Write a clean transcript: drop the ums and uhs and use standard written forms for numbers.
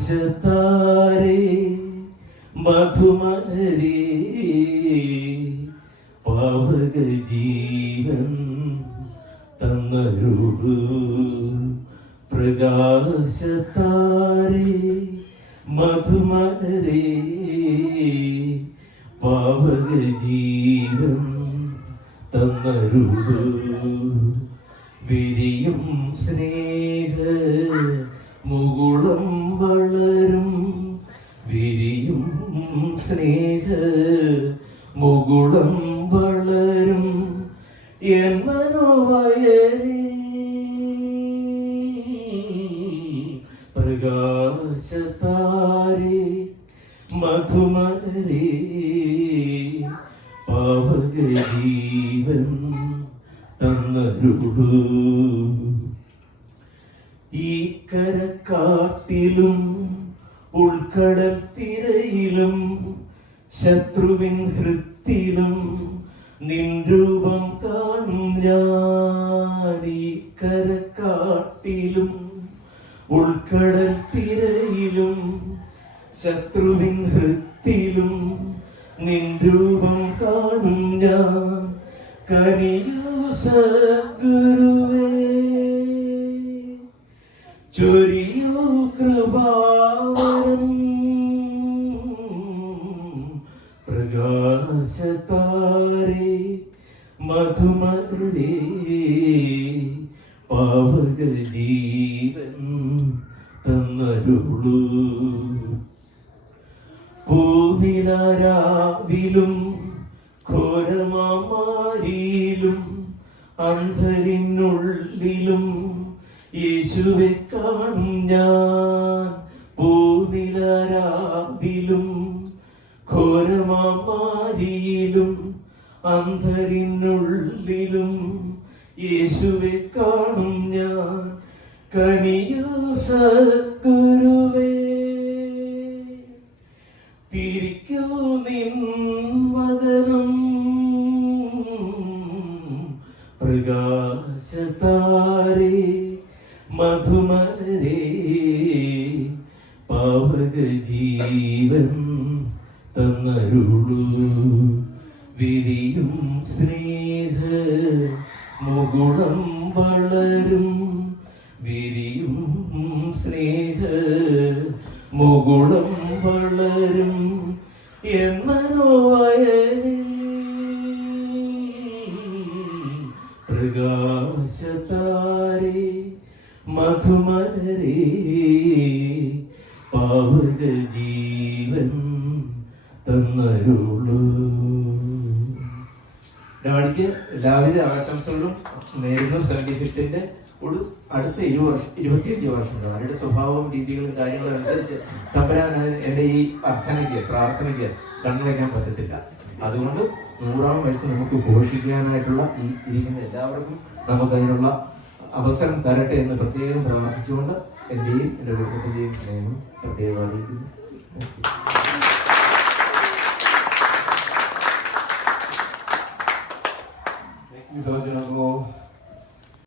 പ്രകാശത്താരേ മധുമലരേ പാവക ജീവൻ തന്നരുളു. പ്രകാശത്താരേ മധുമലരേ പാവക ജീവൻ തന്നരുളു. വിരിയും സ്നേഹ മുകുളം വളരും, വിരിയും സ്നേഹ മുകുളം വളരും എൻ മനോവയലിൽ. പ്രകാശത്താരേ മധുമലരേ പാവക ജീവൻ തന്നരുളു. ഈ കരക്കാട്ടിലും ഉൾക്കടൽ തിരയിലും ശത്രുവിൻ ഹൃത്തിലും നിൻ രൂപം കാണും ഞാൻ. ഈ കരക്കാട്ടിലും ഉൾക്കടൽ തിരയിലും ശത്രുവിൻ ഹൃത്തിലും നിൻ രൂപം കാണും ഞാൻ. കനിയൂ സദ്ഗുരുവേ, ചൊരിയൂ കൃപാവരം. പ്രകാശത്താരേ മധുമലരേ പാവക ജീവൻ തന്നരുളു. പൂനിലാരാവിലും ഘോരമാരിയിലും അന്ധരിനുള്ളിലും യേശുവെ കാണും ഞാൻ. പൂനിലാരാവിലും ഘോരമാരിയിലും അന്ധരിനുള്ളിലും യേശുവെ കാണും ഞാൻ. കനിയൂ സദ്ഗുരുവേ, തിരിക്കൂ നിൻ വദനം. പ്രകാശത്താരേ മധുമലരേ പാവക ജീവൻ തന്നരുളു. വിരിയും സ്നേഹ മുകുളം വളരും, വിരിയും സ്നേഹ മുകുളം വളരും എൻ മനോവയലിൽ. പ്രകാശത്താരേ മധുമലരേ പാവക ജീവൻ തന്നരുളു. ഡാഡിക്ക് എല്ലാവിധ ആശംസകളും നേരുന്നു. സർട്ടിഫിക്കറ്റിന്റെ ഒരു അടുത്ത 25 വർഷം അവരുടെ സ്വഭാവവും രീതികളും കാര്യങ്ങളും അനുസരിച്ച് തമ്പരാൻ എൻ്റെ ഈ പ്രാർത്ഥനയ്ക്ക് കണ്ണടയ്ക്കാൻ പറ്റത്തില്ല. അതുകൊണ്ട് 100-ാം വയസ്സ് നമുക്ക് ഘോഷിക്കാനായിട്ടുള്ള ഈ ഇരിക്കുന്ന എല്ലാവർക്കും നമുക്കതിനുള്ള അവസരം തരട്ടെ എന്ന് പ്രത്യേകം പ്രാർത്ഥിച്ചുകൊണ്ട് എൻ്റെയും എൻ്റെ കുടുംബത്തിൻ്റെയും സ്നേഹം പ്രത്യേകം അറിയിക്കുന്നു. സോജനം